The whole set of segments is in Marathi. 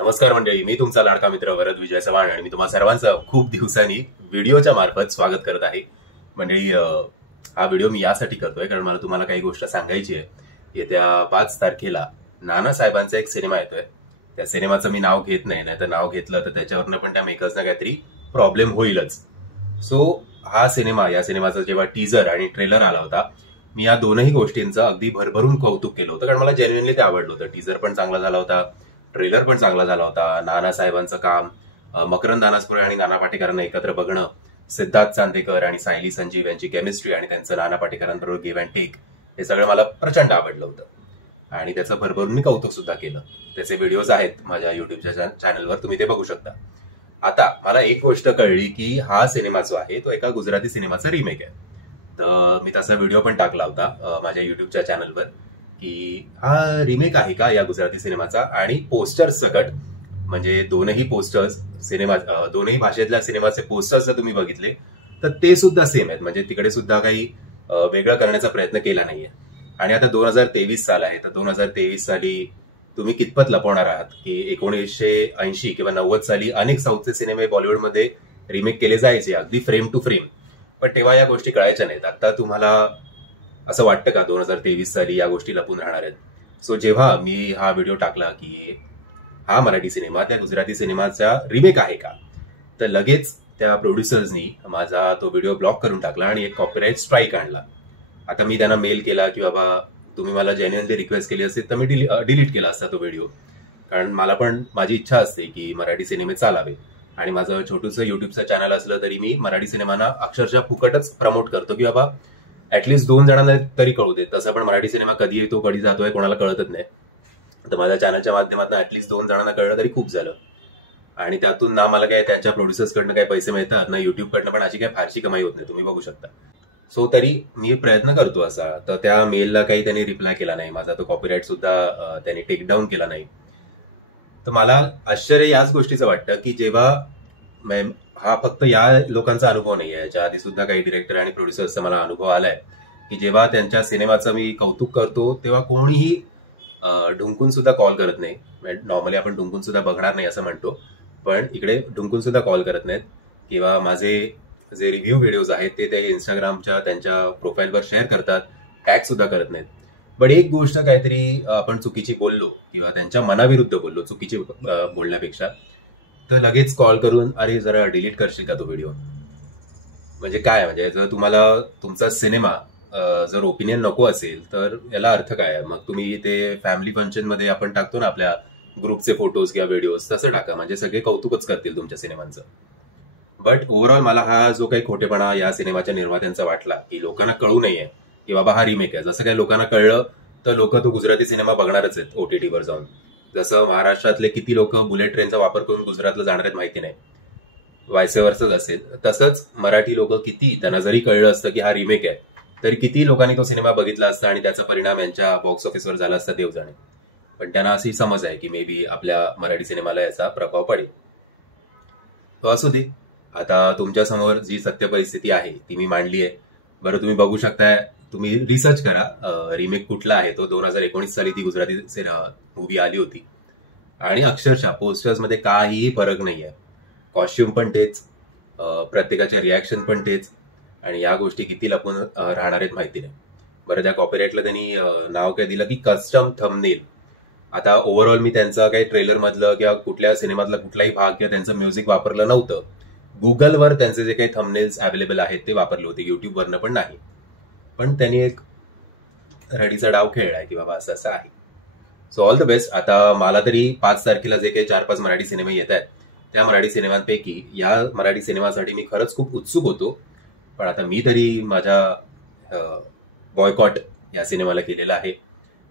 नमस्कार मंडळी, मी तुमचा लाडका मित्र वरद विजय चव्हाण आणि मी तुम्हा सर्वांचं खूप दिवसांनी व्हिडिओच्या मार्फत स्वागत करत आहे. मंडळी, हा व्हिडिओ मी यासाठी करतोय कारण मला तुम्हाला काही गोष्ट सांगायची आहे. येत्या 5 तारखेला नानासाहेबांचा एक सिनेमा येतोय. त्या सिनेमाचं मी नाव घेत नाही, तर नाव घेतलं तर त्याच्यावरनं पण त्या मेकर्सना काहीतरी प्रॉब्लेम होईलच. सो हा सिनेमा, या सिनेमाचा जेव्हा टीजर आणि ट्रेलर आला होता, मी या दोनही गोष्टींचं अगदी भरभरून कौतुक केलं होतं कारण मला जेन्युइनली ते आवडलं होतं. टीजर पण चांगला झाला होता, ट्रेलर पण चांगला झाला होता. नानासाहेबांचं काम, मकरंद अनासपुरे आणि नाना पाटेकरांना एकत्र बघणं, सिद्धार्थ चांदेकर आणि सायली संजीव यांची केमिस्ट्री आणि त्यांचं नाना पाटेकरांबरोबर गिव्ह अँड टेक, हे सगळं मला प्रचंड आवडलं होतं आणि त्याचं भरभरून मी कौतुक सुद्धा केलं. त्याचे व्हिडिओज आहेत माझ्या युट्यूबच्या चॅनलवर, तुम्ही ते बघू शकता. आता मला एक गोष्ट कळली की हा सिनेमा जो आहे तो एका गुजराती सिनेमाचा रिमेक आहे. तर मी तसा व्हिडिओ पण टाकला होता माझ्या युट्यूबच्या चॅनलवर की हा रिमेक आहे का या गुजराती सिनेमाचा. आणि पोस्टर्स सकट, म्हणजे दोनही पोस्टर्स सिनेमा, दोनही भाषेतल्या सिनेमाचे पोस्टर्स जर तुम्ही बघितले तर ते सुद्धा सेम आहेत. म्हणजे तिकडे सुद्धा काही वेगळं करण्याचा प्रयत्न केला नाहीये. आणि आता 2023 साल आहे, तर 2023 साली तुम्ही कितपत लपवणार आहात की 1980 किंवा 90 साली अनेक साऊथचे सिनेमे बॉलिवूडमध्ये रिमेक केले जायचे, अगदी फ्रेम टू फ्रेम, पण तेव्हा या गोष्टी कळायच्या नाहीत. आता तुम्हाला असं वाटतं का 2023 साली या गोष्टी लपून राहणार आहेत? सो जेव्हा मी हा व्हिडिओ टाकला की हा मराठी सिनेमा त्या गुजराती सिनेमाचा रिमेक आहे का, तर लगेच त्या प्रोड्युसर्सनी माझा तो व्हिडिओ ब्लॉक करून टाकला आणि एक कॉपीराईट स्ट्राईक आणला. आता मी त्यांना मेल केला की बाबा तुम्ही मला जेन्युइनली रिक्वेस्ट केली असेल तर मी डिलीट केला असता तो व्हिडिओ, कारण मला पण माझी इच्छा असते की मराठी सिनेमे चालावे. आणि माझं छोटूचं युट्यूबचं चॅनल असलं तरी मी मराठी सिनेमांना अक्षरशः फुकटच प्रमोट करतो की बाबा ऍटलीस्ट 2 जणांना तरी कळू देत. तसं पण मराठी सिनेमा कधी येतो कधी जातोय कोणाला कळतच नाही. तर माझ्या चॅनलच्या माध्यमातून ऍटलीस्ट 2 जणांना कळलं तरी खूप झालं. आणि त्यातून ना मला काय त्यांच्या प्रोड्युसर्सकडनं काही पैसे मिळतात, ना युट्यूबकडनं पण अशी काही फारशी कमाई होत नाही, तुम्ही बघू शकता. सो तरी मी प्रयत्न करतो असा. तर त्या मेलला काही त्यांनी रिप्लाय केला नाही, माझा तो कॉपीराईट सुद्धा त्यांनी टेक डाऊन केला नाही. तर मला आश्चर्य याच गोष्टीचं वाटतं की जेव्हा हा फक्त या लोकांचा अनुभव नाही आहे, याच्या आधी सुद्धा काही डिरेक्टर आणि प्रोड्युसर्सचा मला अनुभव आलाय की जेव्हा त्यांच्या सिनेमाचं मी कौतुक करतो तेव्हा कोणीही ढुंकून सुद्धा कॉल करत नाही. नॉर्मली आपण ढुंकून सुद्धा बघणार नाही असं म्हणतो, पण इकडे ढुंकून सुद्धा कॉल करत नाहीत किंवा माझे जे रिव्ह्यू व्हिडिओज आहेत ते इंस्टाग्रामच्या त्यांच्या प्रोफाईलवर शेअर करतात, टॅग सुद्धा करत नाहीत. बट एक गोष्ट काहीतरी आपण चुकीची बोललो किंवा त्यांच्या मनाविरुद्ध बोललो, चुकीची बोलण्यापेक्षा, तर लगेच कॉल करून अरे जरा डिलीट करशील का तो व्हिडिओ. म्हणजे काय, म्हणजे जर तुम्हाला तुमचा सिनेमा जर ओपिनियन नको असेल तर याला अर्थ काय आहे? मग तुम्ही ते फॅमिली फंक्शन मध्ये आपण टाकतो ना आपल्या ग्रुपचे फोटोज किंवा व्हिडिओज, तसं टाका, म्हणजे सगळे कौतुकच करतील तुमच्या सिनेमांचं. बट ओव्हरऑल मला हा जो काही खोटेपणा या सिनेमाच्या निर्मात्यांचा वाटला की लोकांना कळू नये की बाबा हा रिमेक आहे. जसं काही लोकांना कळलं तर लोक तो गुजराती सिनेमा बघणारच आहेत ओटीटीवर जाऊन. जसं महाराष्ट्रातले किती लोक बुलेट ट्रेनचा वापर करून गुजरातला जाणार आहेत माहिती नाही, वायसेवर्सच असेल. तसंच मराठी लोक किती, त्यांना जरी कळलं असतं की हा रिमेक आहे तरी किती लोकांनी तो सिनेमा बघितला असता आणि त्याचा परिणाम यांच्या बॉक्स ऑफिसवर झाला असता देव जाणे. पण त्यांना अशी समज आहे की मे बी आपल्या मराठी सिनेमाला याचा प्रभाव पडेल. तो असू दे. आता तुमच्या समोर जी सत्य परिस्थिती आहे ती मी मांडली आहे. बरं, तुम्ही बघू शकताय, तुम्ही रिसर्च करा रिमेक कुठला आहे तो. 2019 साली ती गुजराती मूवी आली होती आणि अक्षरशः पोस्टर्समध्ये काहीही फरक नाही आहे. कॉस्ट्युम पण तेच, प्रत्येकाचे रिॲक्शन पण तेच, आणि या गोष्टी किती लपून राहणार आहेत माहिती नाही. बरं, त्या कॉपीराईटला त्यांनी नाव काय दिलं की कस्टम थंबनेल. आता ओव्हरऑल मी त्यांचा काही ट्रेलर मधलं किंवा कुठल्या सिनेमातला कुठलाही भाग किंवा त्यांचं म्युझिक वापरलं नव्हतं. गुगलवर त्यांचे जे काही थंबनेल्स अवेलेबल आहेत ते वापरले होते, युट्यूबवरनं पण नाही. पण त्यांनी एक रडीचा डाव खेळलाय की बाबा असं असं आहे. So all the best. आता मला तरी 5 तारखेला जे काही 4-5 मराठी सिनेमे येत आहेत त्या मराठी सिनेमांपैकी या मराठी सिनेमासाठी मी खरंच खूप उत्सुक होतो. पण आता मी तरी माझ्या बॉयकॉट या सिनेमाला केलेला आहे.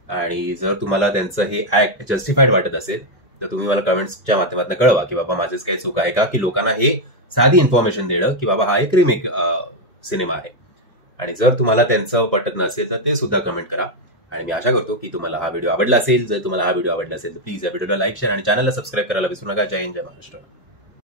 आणि जर तुम्हाला त्यांचं हे ऍक्ट जस्टिफाईड वाटत असेल तर तुम्ही मला कमेंट्सच्या माध्यमातून कळवा की बाबा माझेच काही चूक आहे का की लोकांना हे साधी इन्फॉर्मेशन देणं की बाबा हा एक रिमेक सिनेमा आहे. आणि जर तुम्हाला त्यांचं पटत नसेल तर ते सुद्धा कमेंट करा. आणि मी आशा करतो की तुम्हाला हा व्हिडिओ आवडला असेल. जर तुम्हाला हा व्हिडिओ आवडला असेल तर प्लीज या व्हिडिओला लाईक, शेअर आणि चॅनलला सबस्क्राईब करायला विसरू नका. जय हिंद, जय महाराष्ट्र.